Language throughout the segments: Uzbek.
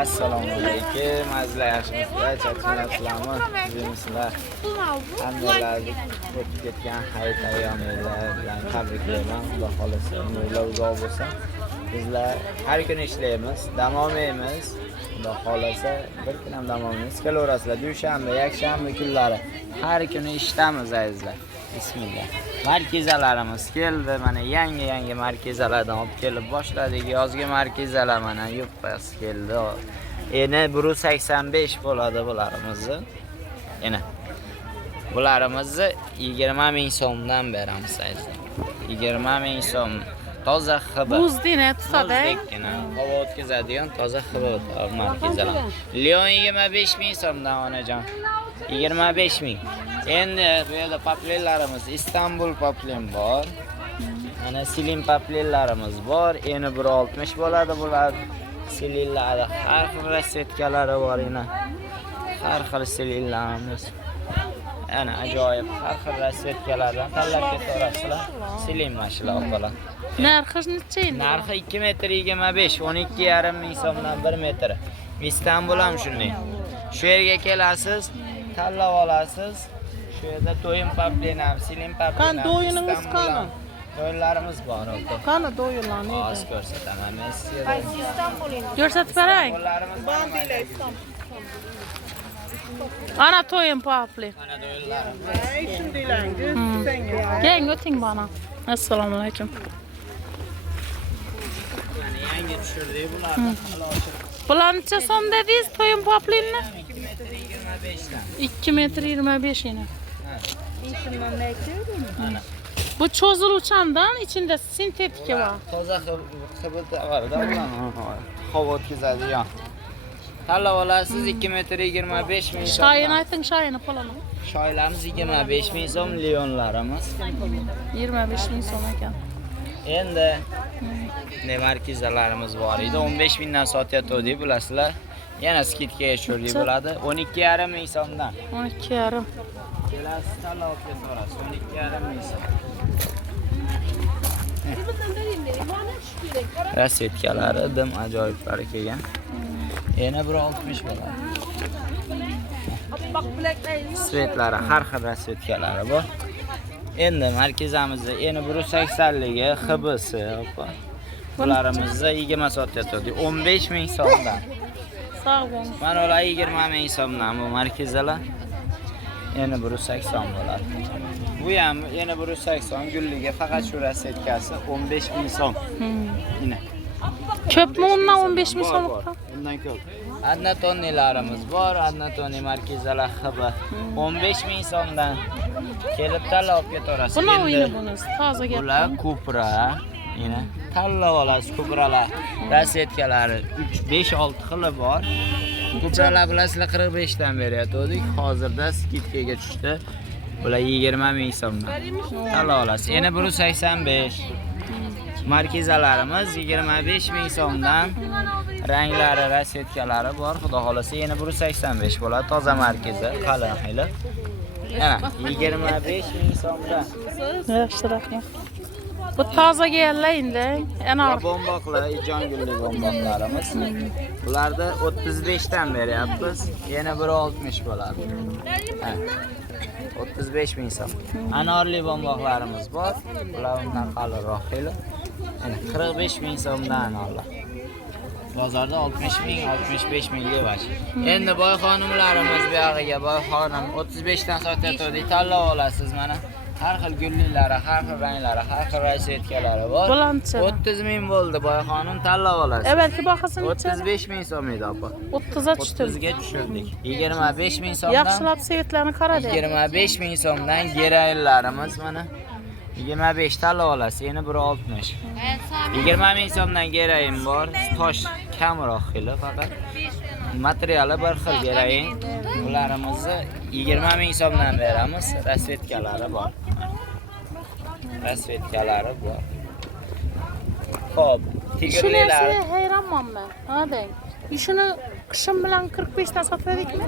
Assalomu alaykum. Azizlar yaxshimisizlar? Chaqchaqlasizlarmi? Bizlar hammalarni o'tib ketgan hayit ayyominglar bilan tabriklayman. Xudo xolasa umrlar uzoq bo'lsin. Bizlar har kuni ishlaymiz, dam olmaymiz. Xudo xolasa bir kun ham dam olmaymiz. Kelaverasizlar. Dushanba, yakshanba kunlari har kuni ishdamiz azizlar. Bismillah. Markezalarimiz keldi. Mana yangi markezalardan olib kelib boshladik. Yozgi markezalar mana yuppasi keldi. Endi 185 bo'ladi bularimizni. Yana bularimizni 20 ming so'mdan beramiz azizlar. 20 ming so'm. Toza hibba. Buzdina tutadi. Buzdekina. Havo o'tkazadigan toza hibba markezalar. Leon 25 ming so'mdan onajon. 25 ming. Endi bu yerda paplerlarimiz Istanbul paplen bor. Mana silin paplerlarimiz bor. Endi 160 bo'ladi bular. Silinlari har xil rasvetkalari bor yana. Har xil silinlarimiz. Ana ajoyib har xil rasvetkalardan tanlab ketaverasizlar. Silin mashinalar bilan. Narxi necha endi? Narxi 2 metr 25, 12,5 ming so'mdan 1 metr. Istanbul ham shunday. Shu yerga kelasiz, tanlab olasiz. Shu yerda do'yin paplen ham, silin paplen ham. Qani do'yinimiz qani? Do'yinlarimiz bor o'rta. Qani do'yinlarni? Hozir ko'rsataman men sizga. Ko'rsatib berang. Do'yinlarimiz Ana to'yin papli. mana do'yinlarimiz. Gel o'ting bana. Assalomu alaykum. Yani yangi tushirdik bular. Bular necha so'm dedingiz to'yin paplinni? 2 metr 25 dan. 2 metr 25 yine. Bu cho'ziluvchandan içinde sintetika var. Toza hibba var da bular. Havo o'tkazadigan. Tanlab olasiz 2 metr 25 ming so'm. Shoyini ayting, shoyini pulini. Shoylarimiz 25 ming so'm, leonlarimiz 25 ming so'm ekan. Endi ne markezalarimiz bor edi. 15 mingdan sotyapti bilasizlar. Yana skidkaga tushirdik bo'ladi. 12,5 ming so'mdan. 12,5. Kelasiz tanlab olib ketaverasiz. 12,5 ming so'm. Rasvetkalari dim ajoyiblari kelgan. Yana 160 bo'ladi. Svetlari har xil rasvetkalari bor. Endi markezamizda yana 180 ligi hibisi opa. Bularimizni 20 sotyapti. 15 ming so'mdan. Sog' bo'ling. Mana ular 20 ming so'mdan bu markezalar. Yana 180 bo'ladi. Bu ham yana 180 gulliga faqat shu rasvetkasi 15 ming so'm. Yine. Ko'pmi undan 15 ming so'm? Undan ko'p. Adnatonilarimiz bor, adnatoni markezalar hibi 15 ming so'mdan kelib tanlab olib ketaverasiz. Buni o'yini bunisi toza gap. Bular Cupra, yine tanlab olasiz Cupralar, rasvetkalari 5-6 xili bor. Cupralar bilasizlar 45 dan beryapti. Hozirda skidkaga tushdi. Bular 20 ming so'mdan. Tanlab olasiz. Yana 185. Markezalarimiz 25 ming so'mdan. Ranglari, rasvetkalari bor. Xudo xolasa yana 185 bo'ladi. Toza markeza, qalin xili. Yana 25 ming so'mdan. Yaxshi, rahmat. Bu toza gellar endi. Ana Bomboqlar, jon gulli bomboqlarimiz. Bularda 35 dan beryapmiz. Yana 160 bo'ladi. 35 ming so'm. Anorli bomboqlarimiz bor. Bular undan qalinroq xili. 45 ming so'mdan anorlar. Bozorda 60 ming, 65 ming levash. Endi boy xonimlarimiz bu yog'iga boy xonim 35 dan sotyapti. Tanlab olasiz mana. Har xil gullilari, har xil ranglari, har xil rasvetkalari bor. 30 ming bo'ldi boy xonim, tanlab olasiz. Evvelki bahasini 35 ming so'm edi opa. 30'a tushdi. 30ga tushirdik. 25 ming so'mdan. Yaxshilab sevetlarni qaradi. 25 ming so'mdan geraylarimiz mana. 25 tanlab olasiz, yana 160. 20 ming so'mdan gerayin bor. Tosh kamroq xili faqat. Materiali bir xil gerayin. Bularimizni 20 ming so'mdan beramiz. Rasvetkalari bor. Rasvetkalari bor. Xo'p, tigirlilar. Shunisi hayronman men. Ha deng. Shuni qishim bilan 45 dan sotadikmi?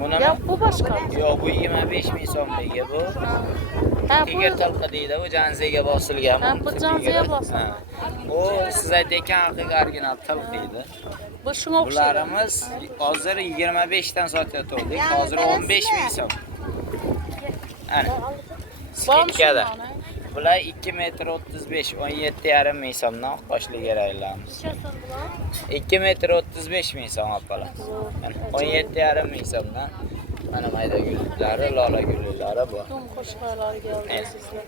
Buni bu boshqa. Yo'q, bu 25 ming so'mligi bu. Tigir tilqi deydi, bu janziga bosilgan. Ha, bu janziga bosilgan. Bu siz aytayotgan haqiqiy original tilq deydi. Bu şuna o'xshaydi. Bularimiz hozir 25 dan sotyaptik. Hozir 15 ming so'm. Ana. Skitkada. Bular 2 metr 35, 17,5 ming so'mdan qo'shli keraklarimiz. 2 metr 35 ming so'm opalar. 17,5 ming so'mdan mana mayda gullari, lola gullari bu. Dum qo'shqalari keldi sizlar.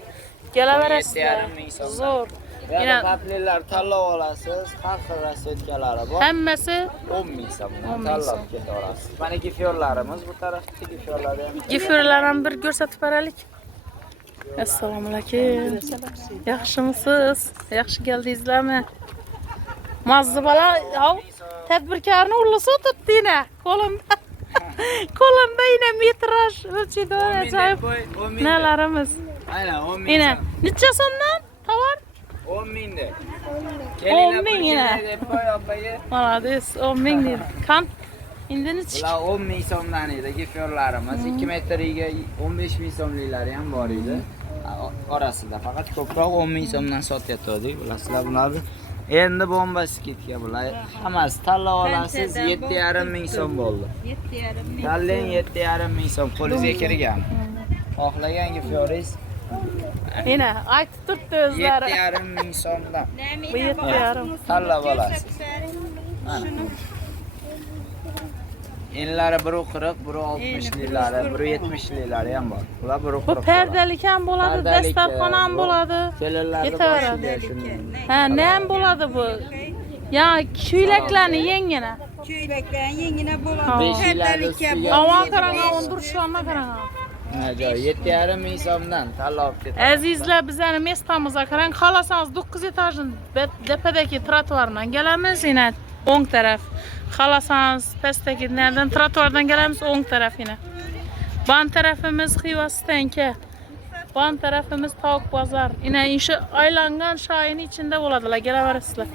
Kelaverasizlar. 17,5 ming so'm. Zo'r. Yana paplilar tanlab olasiz. Har xil rasvetkalari bor. Hammasi 10 ming so'mdan tanlab ketaverasiz. Mana gifyorlarimiz bu tarafdagi gifyorlar ham. gifyorlarni bir ko'rsatib beraylik. Assalomu alaykum. Yaxshimisiz? Yaxshi keldingizlarmi? Mazzabalar, hav, tadbirkorni ullasa o'tibdina. Qo'limda yine metraj o'lchaydi, ajoyib. Nelarimiz? Aynen 10 ming. Yine necha so'mdan tovar? 10 ming de. 10 ming yine. deb qo'y opaga. Malades, 10 ming deydi. Qant endi necha? Bular 10 ming so'mdan edi gifyorlarimiz. 2 metriga 15 ming so'mliklari ham bor edi. Orasida faqat ko'proq 10 ming so'mdan sotyapdik. Bilasizlar bularni. Endi bomba skitka bular. Hammasi tanlab olasiz. 7,5 ming so'm bo'ldi. 7,5 ming. Tanlang 7,5 ming so'm qo'lingizga kirgan. Xohlagan gifyoringiz Yine aytib turibdi o'zlari. 7,5 ming so'mdan. Bu 7,5. Tanlab olasiz. Mana. Enlari biri 40, biri 60'liklari, biri 70'liklari ham bor. Bular biri 40. Bu perdalik ham bo'ladi, dasturxon ham bo'ladi. Kelinlarni Ketaveradi. boshiga Ha, ne ham bo'ladi bu? Ya ko'ylaklarni yengina. Ko'ylaklar yengina bo'ladi. Beshiklarni ustiga. Havo qarang, undirishlarni qarang. Joy 7,5 ming so'mdan tanlab ketadi. Azizlar, bizning mestamizga qarang, xalasangiz 9 etajli tepadagi trotuardan kelamiz, yine o'ng taraf. Xalasangiz pastdagi nerdan trotuardan kelamiz, o'ng taraf yine. Ban tarafimiz Xiva stanka. Ban tarafimiz Tavuk bozor. Yine aylangan shoyini içinde bo'ladilar, kelaverasizlar.